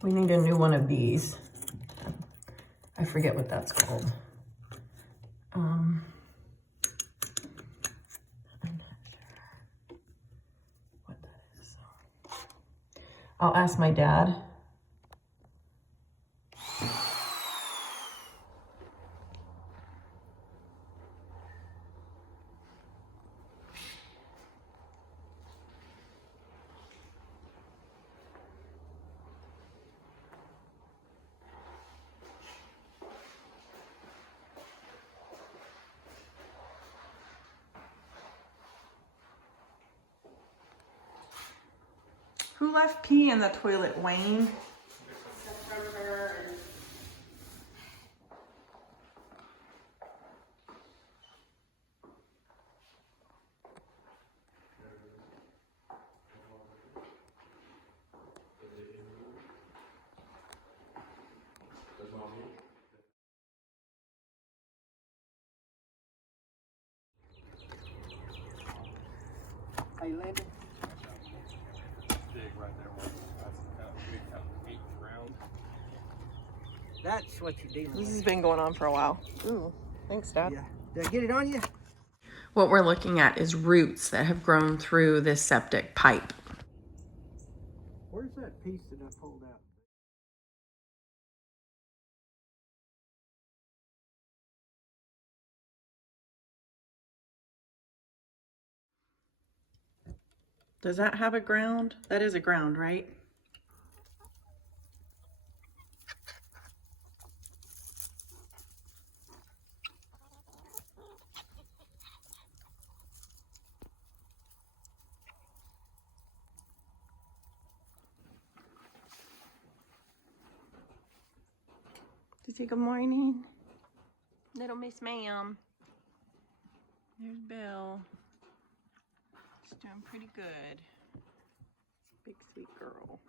We need a new one of these. I forget what that's called. I'm not sure what that is. I'll ask my dad. Who left pee in the toilet, Wayne? How you landed? Big right there. That's a big 8 round. That's what you're dealing This with. has been going on for a while. Ooh, thanks, Dad. Yeah. Did I get it on you? What we're looking at is roots that have grown through this septic pipe. Where's that piece that I pulled out? Does that have a ground? That is a ground, right? Did you say good morning? Little Miss Ma'am. There's Bill. She's doing pretty good. Big sweet girl.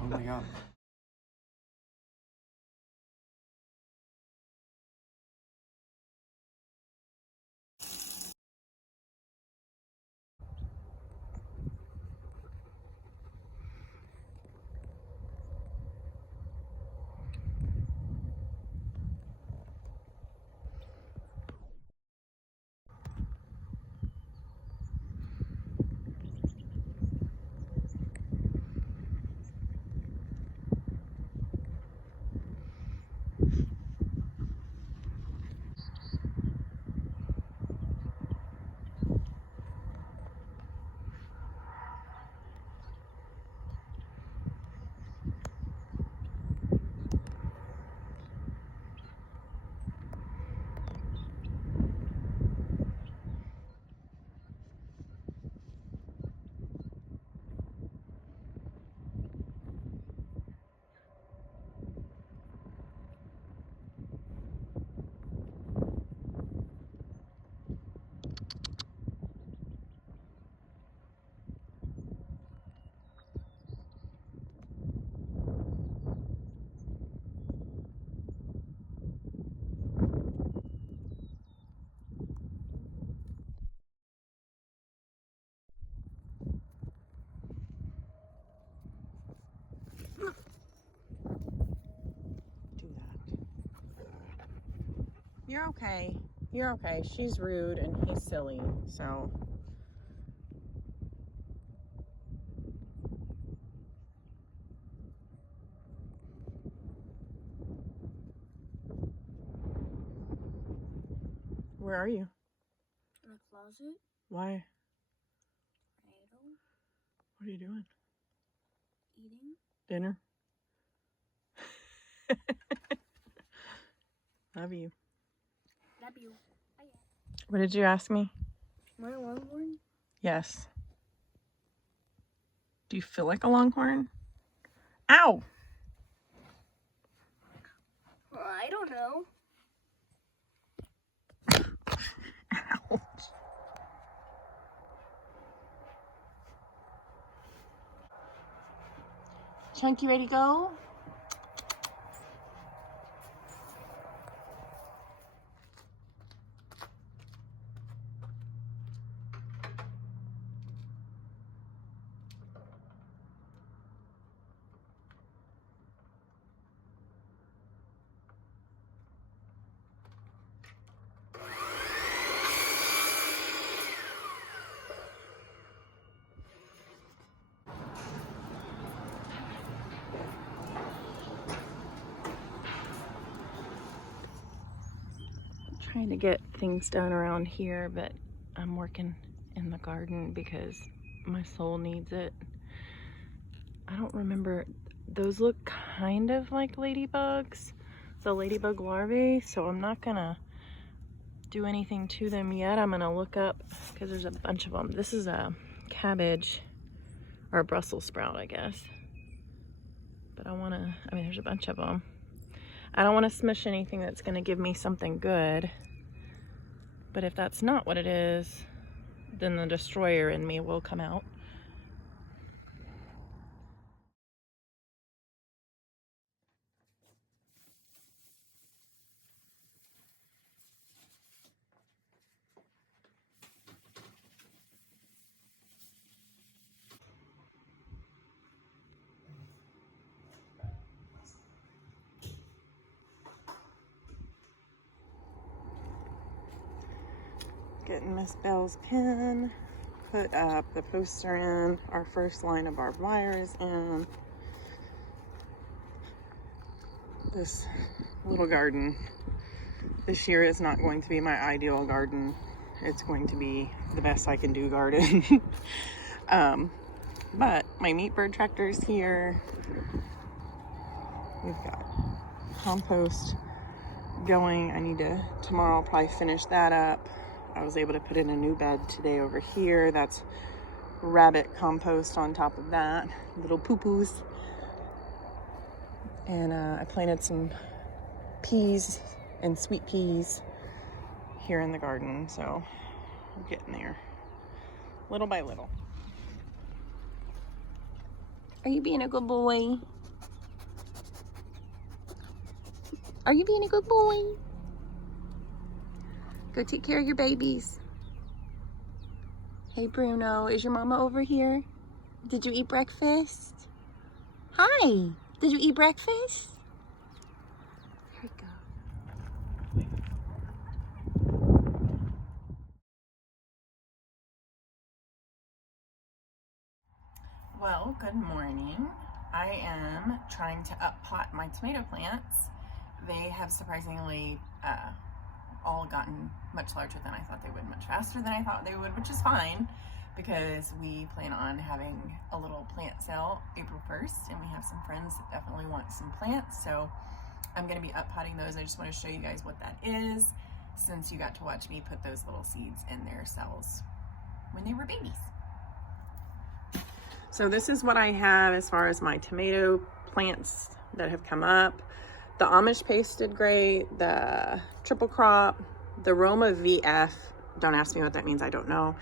Oh my god. Do that. You're okay. You're okay. She's rude and he's silly, so. Where are you? In the closet. Why? Tornado. What are you doing? Eating. Dinner? Love you. Love you. Bye. What did you ask me? Am I a longhorn? Yes. Do you feel like a longhorn? Ow! Well, I don't know. Ouch. Chunky, ready to go? Trying to get things done around here, but I'm working in the garden because my soul needs it. I don't remember, those look kind of like ladybugs, the ladybug larvae, so I'm not gonna do anything to them yet. I'm gonna look up because there's a bunch of them. This is a cabbage or a Brussels sprout, I guess, but I mean there's a bunch of them. I don't want to smush anything that's going to give me something good. But if that's not what it is, then the destroyer in me will come out. Getting Miss Bell's pin put up, the poster in, our first line of barbed wire is in. This little garden this year is not going to be my ideal garden. It's going to be the best I can do garden. But my meat bird tractor is here. We've got compost going. I need to, tomorrow I'll probably finish that up. I was able to put in a new bed today over here. That's rabbit compost on top of that. Little poo-poos. And I planted some peas and sweet peas here in the garden. So I'm getting there little by little. Are you being a good boy? Are you being a good boy? Go take care of your babies. Hey Bruno, is your mama over here? Did you eat breakfast? Hi, did you eat breakfast? Here we go. Well, good morning. I am trying to up-pot my tomato plants. They have surprisingly all gotten much larger than I thought they would, much faster than I thought they would, which is fine because we plan on having a little plant sale April 1st and we have some friends that definitely want some plants, so I'm going to be up-potting those. I just want to show you guys what that is since you got to watch me put those little seeds in their cells when they were babies. So this is what I have as far as my tomato plants that have come up. The Amish paste did great, the triple crop, the Roma VF, don't ask me what that means, I don't know,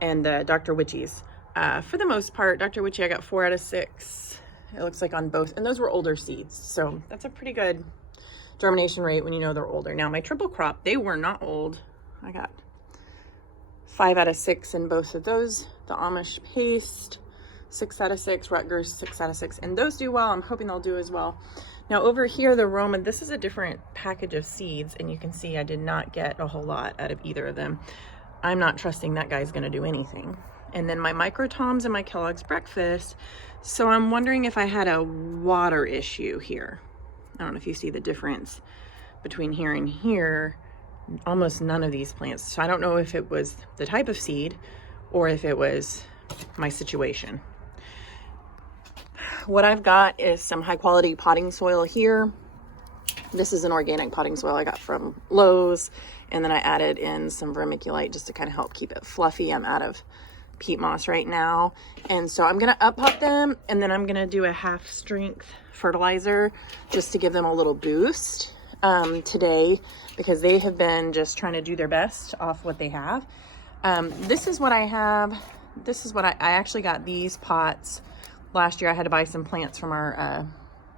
and the Dr. Witchy's. For the most part, Dr. Witchy, I got 4 out of 6, it looks like on both, and those were older seeds, so that's a pretty good germination rate when you know they're older. Now my triple crop, they were not old. I got 5 out of 6 in both of those. The Amish paste, 6 out of 6, Rutgers 6 out of 6, and those do well. I'm hoping they'll do as well. Now over here, the Roma, this is a different package of seeds, and you can see I did not get a whole lot out of either of them. I'm not trusting that guy's gonna do anything. And then my Micro Toms and my Kellogg's Breakfast. So I'm wondering if I had a water issue here. I don't know if you see the difference between here and here. Almost none of these plants. So I don't know if it was the type of seed or if it was my situation. What I've got is some high quality potting soil here. This is an organic potting soil I got from Lowe's, and then I added in some vermiculite just to kind of help keep it fluffy. I'm out of peat moss right now, and so I'm gonna up-pot them, and then I'm gonna do a half strength fertilizer just to give them a little boost today, because they have been just trying to do their best off what they have. This is what I have. This is what I actually got these pots last year I had to buy some plants from our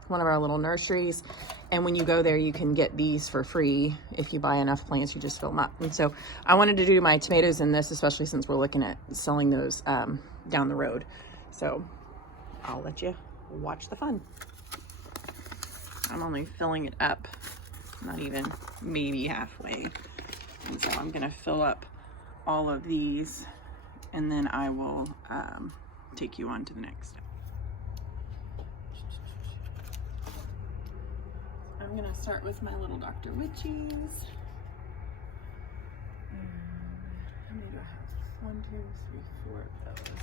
one of our little nurseries, and when you go there you can get these for free. If you buy enough plants, you just fill them up. And so I wanted to do my tomatoes in this, especially since we're looking at selling those down the road. So I'll let you watch the fun. I'm only filling it up, not even maybe halfway. And so I'm gonna fill up all of these, and then I will take you on to the next step. I'm gonna start with my little Dr. Witchies. How many do I have? 1, 2, 3, 4 of those.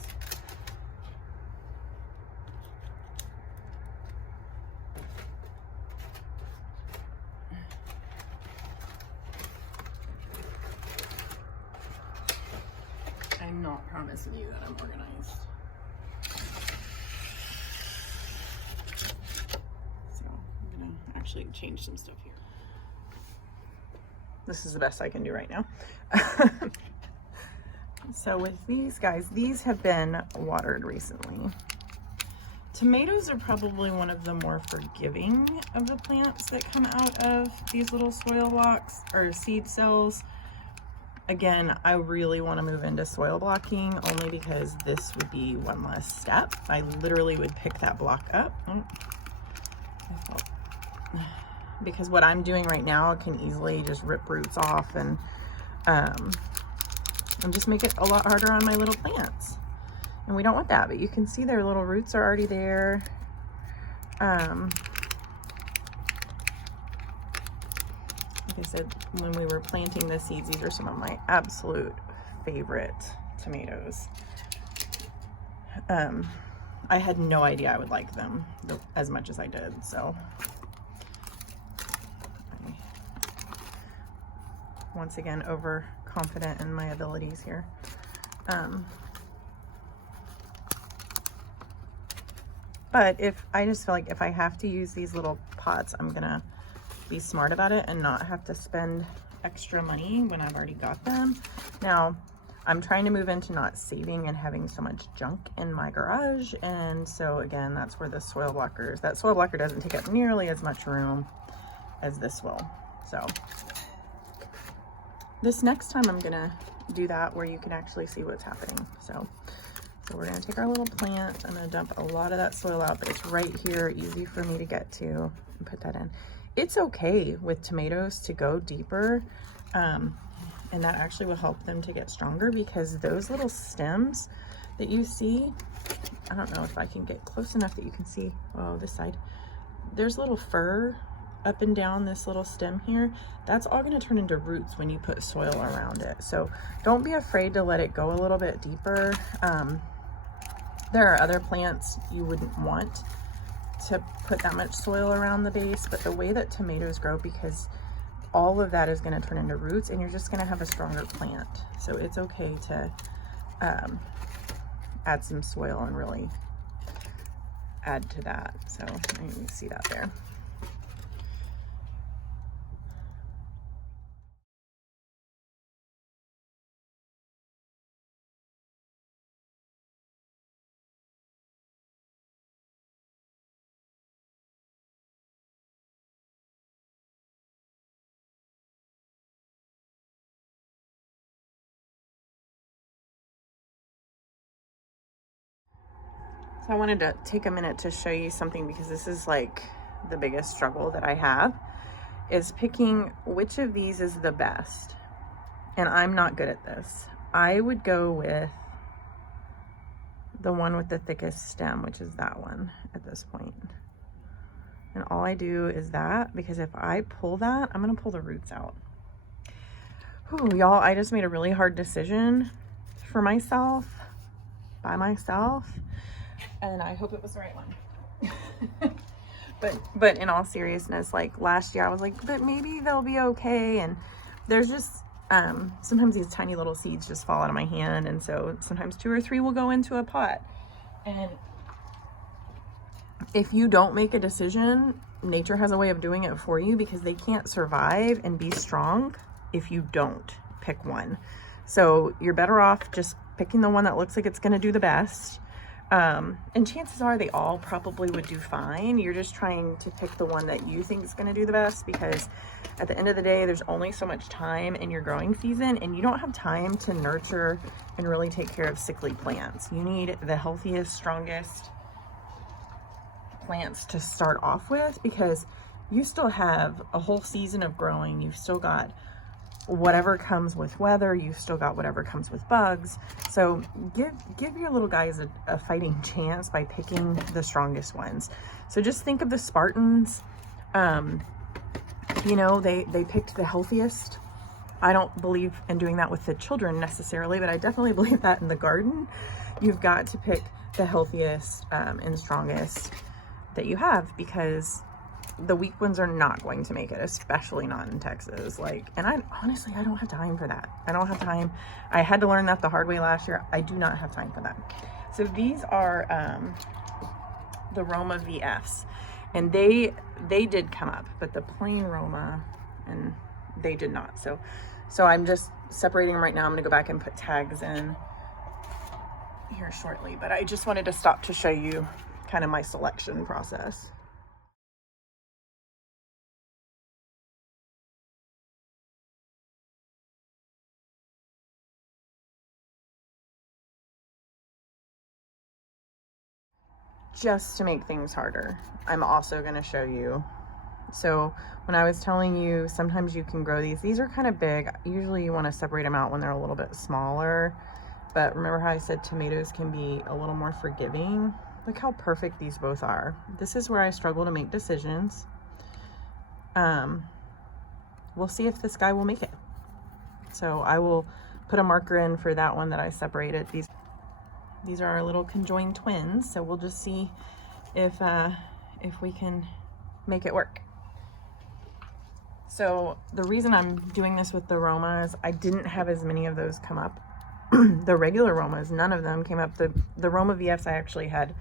I'm not promising you that I'm organized. So I'm gonna actually change some stuff here. This is the best I can do right now. So with these guys, these have been watered recently. Tomatoes are probably one of the more forgiving of the plants that come out of these little soil blocks or seed cells. Again, I really want to move into soil blocking only because this would be one less step. I literally would pick that block up. Because what I'm doing right now can easily just rip roots off and just make it a lot harder on my little plants. And we don't want that, but you can see their little roots are already there. Like I said, when we were planting the seeds, these are some of my absolute favorite tomatoes. I had no idea I would like them as much as I did, so. Once again, overconfident in my abilities here. But if I just feel like if I have to use these little pots, I'm gonna be smart about it and not have to spend extra money when I've already got them. Now, I'm trying to move into not saving and having so much junk in my garage. And so again, that's where the soil blockers, that soil blocker doesn't take up nearly as much room as this will. So this next time I'm gonna do that where you can actually see what's happening. So we're gonna take our little plant. I'm gonna dump a lot of that soil out, but it's right here, easy for me to get to and put that in. It's okay with tomatoes to go deeper, and that actually will help them to get stronger because those little stems that you see, I don't know if I can get close enough that you can see, oh, this side, there's little fur up and down this little stem here. That's all going to turn into roots when you put soil around it. So don't be afraid to let it go a little bit deeper. There are other plants you wouldn't want to put that much soil around the base, but the way that tomatoes grow, because all of that is going to turn into roots and you're just going to have a stronger plant. So it's okay to add some soil and really add to that. So you can see that there. So I wanted to take a minute to show you something because this is like the biggest struggle that I have, is picking which of these is the best. And I'm not good at this. I would go with the one with the thickest stem, which is that one at this point. And all I do is that, because if I pull that, I'm gonna pull the roots out. Whew, y'all, I just made a really hard decision for myself, by myself. And I hope it was the right one. but in all seriousness, like last year I was like, but maybe they'll be okay. And there's just sometimes these tiny little seeds just fall out of my hand, and so sometimes 2 or 3 will go into a pot. And if you don't make a decision, nature has a way of doing it for you, because they can't survive and be strong if you don't pick one. So you're better off just picking the one that looks like it's going to do the best. And chances are they all probably would do fine. You're just trying to pick the one that you think is going to do the best, because at the end of the day, there's only so much time in your growing season, and you don't have time to nurture and really take care of sickly plants. You need the healthiest, strongest plants to start off with, because you still have a whole season of growing. You've still got whatever comes with weather, you've still got whatever comes with bugs. So give your little guys a fighting chance by picking the strongest ones. So just think of the Spartans. You know, they picked the healthiest. I don't believe in doing that with the children necessarily, but I definitely believe that in the garden. You've got to pick the healthiest and strongest that you have, because the weak ones are not going to make it, especially not in Texas. And I honestly don't have time for that. I don't have time. I had to learn that the hard way last year. I do not have time for that. So these are the Roma VFs, and they did come up, but the plain Roma, and they did not. So I'm just separating them right now. I'm gonna go back and put tags in here shortly, but I just wanted to stop to show you kind of my selection process. Just to make things harder, I'm also going to show you. So when I was telling you, sometimes you can grow these are kind of big. Usually you want to separate them out when they're a little bit smaller. But remember how I said tomatoes can be a little more forgiving? Look how perfect these both are. This is where I struggle to make decisions. We'll see if this guy will make it. So I will put a marker in for that one that I separated. These are our little conjoined twins, so we'll just see if we can make it work. So the reason I'm doing this with the Romas, I didn't have as many of those come up. The regular Romas, none of them came up. The Roma VFs, I actually had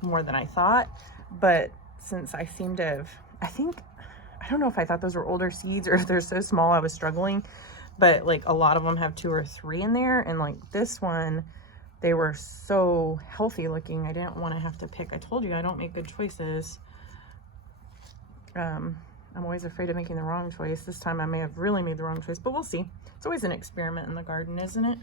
more than I thought, but since I seem to have, I don't know if I thought those were older seeds or if they're so small I was struggling, but like a lot of them have 2 or 3 in there, and like this one, they were so healthy looking. I didn't want to have to pick. I told you I don't make good choices. I'm always afraid of making the wrong choice. This time I may have really made the wrong choice, but we'll see. It's always an experiment in the garden, isn't it?